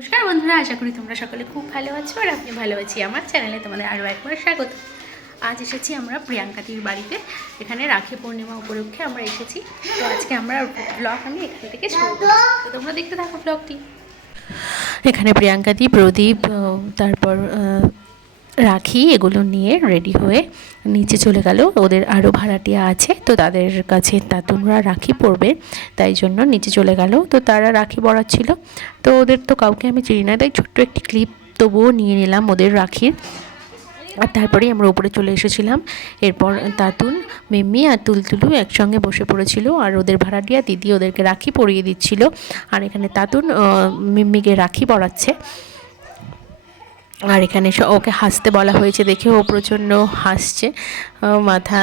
নমস্কার বন্ধুরা, আশা করি তোমরা সকলে খুব ভালো আছো আর আপনি ভালো আছি। আমার চ্যানেলে তোমাদের আরও একবার স্বাগত। আজ এসেছি আমরা প্রিয়াঙ্কাদির বাড়িতে, এখানে রাখি পূর্ণিমা উপলক্ষে আমরা এসেছি। তো আজকে আমরা ব্লগ আমি এখান থেকে শুরু তো তোমরা দেখতে থাকো ব্লগটি এখানে প্রিয়াঙ্কাদি প্রদীপ তারপর রাখি, এগুলো নিয়ে রেডি হয়ে নিচে চলে গেল। ওদের আরও ভাড়াটিয়া আছে, তো তাদের কাছে তাতুনরা রাখি পরবে, তাই জন্য নিচে চলে গেল। তো তারা রাখি পরাচ্ছিল তো ওদের তো কাউকে আমি চিনি না, তাই ছোট্ট একটি ক্লিপ তবুও নিয়ে নিলাম ওদের রাখির আর তারপরেই আমরা উপরে চলে এসেছিলাম। এরপর তাতুন, মিম্মি আর তুলতুলু একসঙ্গে বসে পড়েছিল, আর ওদের ভাড়াটিয়া দিদি ওদেরকে রাখি পরিয়ে দিচ্ছিল। আর এখানে তাতুন মিম্মিকে রাখি পরাচ্ছে। আর এখানে ওকে হাসতে বলা হয়েছে দেখে ও প্রচণ্ড হাসছে মাথা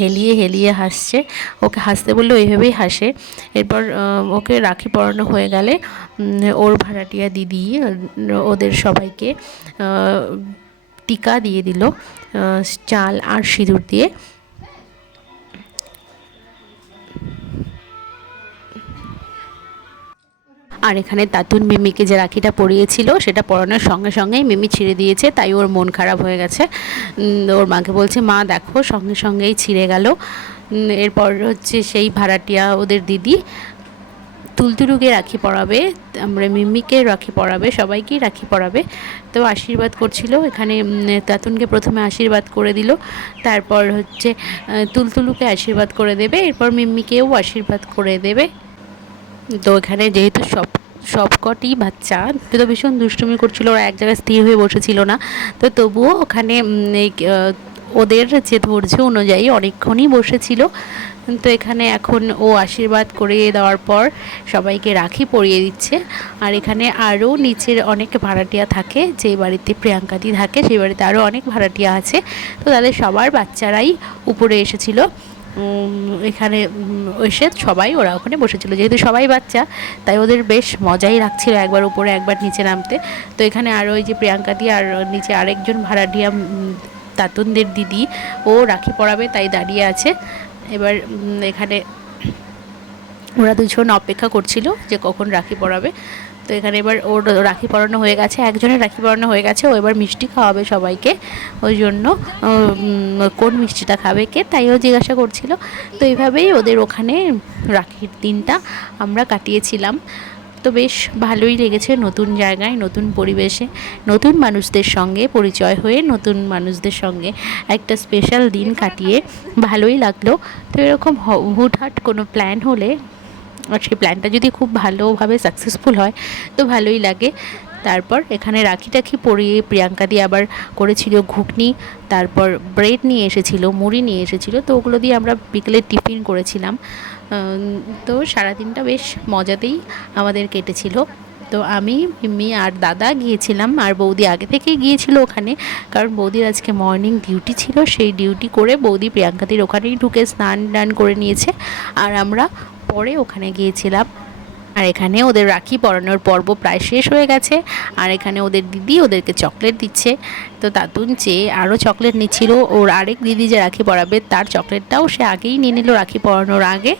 হেলিয়ে হেলিয়ে হাসছে। ওকে হাসতে বললে ওইভাবেই হাসে। এরপর ওকে রাখি পরানো হয়ে গেলে ওর ভাড়াটিয়া দিদি ওদের সবাইকে টিকা দিয়ে দিল চাল আর সিঁদুর দিয়ে। আর এখানে তাতুন মিমিকে যে রাখিটা পরিয়েছিল, সেটা পরানোর সঙ্গে সঙ্গেই মিমি ছিঁড়ে দিয়েছে, তাই ওর মন খারাপ হয়ে গেছে। ওর মাকে বলছে, মা, দেখো, সঙ্গে সঙ্গেই ছিঁড়ে গেল। এরপর হচ্ছে সেই ভাড়াটিয়া ওদের দিদি তুলতুলুকে রাখি পরাবে আমরা মিমিকে রাখি পরাবে, সবাইকেই রাখি পরাবে। তো আশীর্বাদ করছিল, এখানে তাতুনকে প্রথমে আশীর্বাদ করে দিল, তারপর হচ্ছে তুলতুলুকে আশীর্বাদ করে দেবে, এরপর মিম্মিকেও আশীর্বাদ করে দেবে। তো এখানে যেহেতু সব, সবকটি বাচ্চা, তো ভীষণ দুষ্টুমি করছিল, ওরা এক জায়গায় স্থির হয়ে বসেছিল না। তো তবুও ওখানে ওদের যে ধৈর্য অনুযায়ী অনেকক্ষণই বসেছিল। তো এখানে এখন ও আশীর্বাদ করে দেওয়ার পর সবাইকে রাখি পরিয়ে দিচ্ছে। আর এখানে আরও নিচের অনেক ভাড়াটিয়া থাকে যে বাড়িতে প্রিয়াঙ্কাদি থাকে, সেই বাড়িতে আরও অনেক ভাড়াটিয়া আছে। তো তাদের সবার বাচ্চারাই উপরে এসেছিল। এখানে এসে সবাই ওরা ওখানে বসেছিল। যেহেতু সবাই বাচ্চা তাই ওদের বেশ মজাই লাগছিল একবার উপরে একবার নিচে নামতে। তো এখানে আরও ওই যে প্রিয়াঙ্কা দিয়ে আর নিচে আরেকজন ভাড়াটিয়া উম, তাতুনদের দিদি ও রাখি পড়াবে তাই দাঁড়িয়ে আছে। এবার এখানে ওরা দুজন অপেক্ষা করছিল যে কখন রাখি পরাবে। তো এখানে এবার ওর রাখি পরানো হয়ে গেছে, একজনের রাখি পরানো হয়ে গেছে, ও এবার মিষ্টি খাওয়াবে সবাইকে। ওই জন্য কোন মিষ্টিটা খাবে কে তাইও জিজ্ঞাসা করছিল। তো এইভাবেই ওদের ওখানে রাখির দিনটা আমরা কাটিয়েছিলাম। তো বেশ ভালোই লেগেছে নতুন জায়গায়, নতুন পরিবেশে, নতুন মানুষদের সঙ্গে পরিচয় হয়ে, নতুন মানুষদের সঙ্গে একটা স্পেশাল দিন কাটিয়ে ভালোই লাগল। তো এরকম হুটহাট কোনো প্ল্যান হলে আর সেই প্ল্যানটা যদি খুব ভালোভাবে সাকসেসফুল হয়, তো ভালোই লাগে। তারপর এখানে রাখি টাখি পরিয়ে প্রিয়াঙ্কা দিয়ে আবার করেছিল ঘুগনি, তারপর ব্রেড নিয়ে এসেছিল, মুড়ি নিয়ে এসেছিল, তো ওগুলো দিয়ে আমরা বিকেলে টিফিন করেছিলাম। তো সারাদিনটা বেশ মজাতেই আমাদের কেটেছিল। তো আমি মিম্মি আর দাদা গিয়েছিলাম, আর বৌদি আগে থেকেই গিয়েছিল ওখানে, কারণ বৌদির আজকে মর্নিং ডিউটি ছিল, সেই ডিউটি করে বৌদি প্রিয়াঙ্কাদির ওখানেই ঢুকে স্নান টান করে নিয়েছে। আর আমরা পরে ওখানে গিয়েছিলাম। আর এখানে ওদের রাখি পরানোর পর্ব প্রায় শেষ হয়ে গেছে। আর এখানে ওদের দিদি ওদেরকে চকলেট দিচ্ছে। তো তাতুন চেয়ে আরও চকলেট নিচ্ছিল, ওর আরেক দিদি যে রাখি পরাবে, তার চকলেটটাও সে আগেই নিয়ে নিল রাখি পরানোর আগে।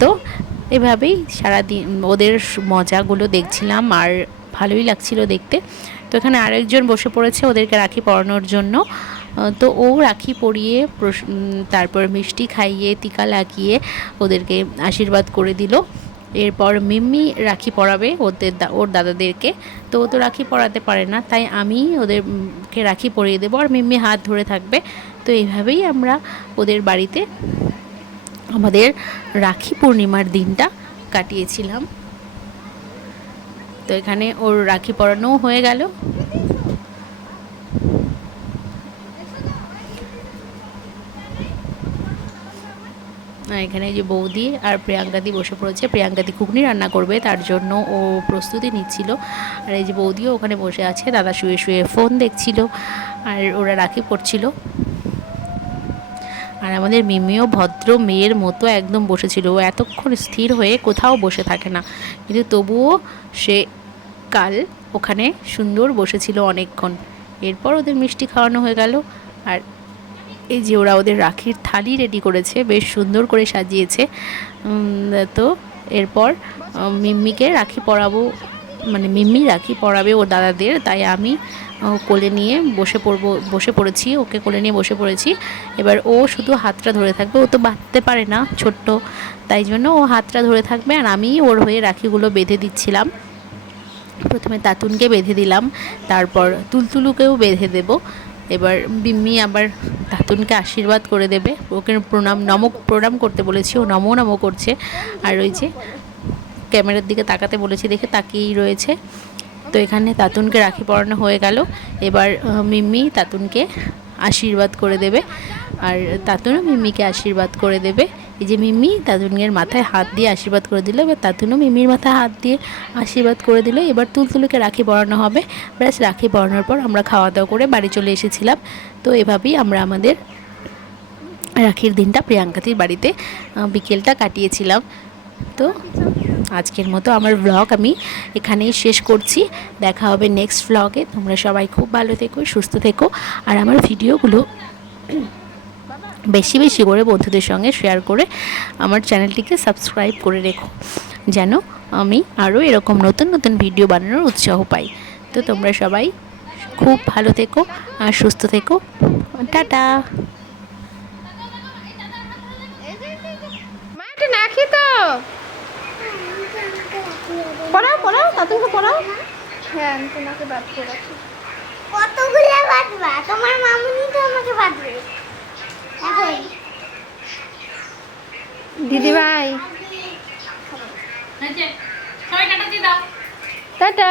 তো এভাবেই সারাদিন ওদের মজাগুলো দেখছিলাম আর ভালোই লাগছিল দেখতে। তো এখানে আরেকজন বসে পড়েছে ওদেরকে রাখি পরানোর জন্য। তো ও রাখি পরিয়ে তারপর মিষ্টি খাইয়ে, টিকা লাগিয়ে ওদেরকে আশীর্বাদ করে দিল। এরপর মিম্মি রাখি পরাবে ওদের ওর দাদাদেরকে। তো ও তো রাখি পরাতে পারে না, তাই আমি ওদেরকে রাখি পরিয়ে দেবো। আর মিম্মি হাত ধরে থাকবে। তো এইভাবেই আমরা ওদের বাড়িতে আমাদের রাখি পূর্ণিমার দিনটা কাটিয়েছিলাম। তো এখানে ওর রাখি পরানোও হয়ে গেল। এখানে যে বৌদি আর প্রিয়াঙ্কাদি বসে পড়েছে। প্রিয়াঙ্কাদি ঘুগনি রান্না করবে, তার জন্য ও প্রস্তুতি নিচ্ছিল। আর এই যে বৌদিও ওখানে বসে আছে, দাদা শুয়ে শুয়ে ফোন দেখছিল আর ওরা রাখি পড়ছিল। আর আমাদের মিমিও ভদ্র মেয়ের মতো একদম বসেছিল। ও এতক্ষণ স্থির হয়ে কোথাও বসে থাকে না। কিন্তু তবুও সে কাল ওখানে সুন্দর বসেছিল অনেকক্ষণ। এরপর ওদের মিষ্টি খাওয়ানো হয়ে গেল। আর এই যে ওরা ওদের রাখির থালি রেডি করেছে, বেশ সুন্দর করে সাজিয়েছে। তো এরপর মিম্মিকে রাখি পরাবো মানে মিম্মি রাখি পরাবে ও দাদাদের, তাই আমি কোলে নিয়ে বসে পড়ব, বসে পড়েছি, ওকে কোলে নিয়ে বসে পড়েছি। এবার ও শুধু হাতটা ধরে থাকবে, ও তো বাঁধতে পারে না, ছোট্ট। তাই জন্য ও হাতটা ধরে থাকবে, আর আমি ওর হয়ে রাখিগুলো বেঁধে দিচ্ছিলাম। প্রথমে তাতুনকে বেঁধে দিলাম, তারপর তুলতুলুকেও বেঁধে দেব। এবার বিম্মি আবার তাতুনকে আশীর্বাদ করে দেবে। ওকে প্রণাম নমক প্রণাম করতে বলেছি। ও নমো নমো করছে। আর ওই যে ক্যামেরার দিকে তাকাতে বলেছি, দেখে তাকিয়েই রয়েছে। তো এখানে তাতুনকে রাখি পরানো হয়ে গেল। এবার মিম্মি তাতুনকে আশীর্বাদ করে দেবে। আর তাতুনও মিম্মিকে আশীর্বাদ করে দেবে। এই যে মিম্মি তাতুনের মাথায় হাত দিয়ে আশীর্বাদ করে দিল, এবার তাতুনও মিমির মাথায় হাত দিয়ে আশীর্বাদ করে দিল। এবার তুলতুলুকে রাখি পরানো হবে। ব্যাস, রাখি পরানোর পর আমরা খাওয়া দাওয়া করে বাড়ি চলে এসেছিলাম। তো এভাবেই আমরা আমাদের রাখির দিনটা প্রিয়াঙ্কাতির বাড়িতে বিকেলটা কাটিয়েছিলাম। তো আজকের মতো আমার ব্লগ আমি এখানেই শেষ করছি। দেখা হবে নেক্সট ব্লগে তোমরা সবাই খুব ভালো থেকো, সুস্থ থেকো। আর আমার ভিডিওগুলো বেশি বেশি করে বন্ধুদের সঙ্গে শেয়ার করে আমার চ্যানেলটিকে সাবস্ক্রাইব করে রেখো। যেন আমি আরও এরকম নতুন নতুন ভিডিও বানানোর উৎসাহ পাই। তো তোমরা সবাই খুব ভালো থেকো আর সুস্থ থেকো। টাটা। তো। পড়াও পড়াও তাতুকে পড়াও। হ্যাঁ তোমাকে বাদ কতগুলো তোমার মামুনি তো আমাকে বাঁধবে এখন দিদি ভাই টাটা।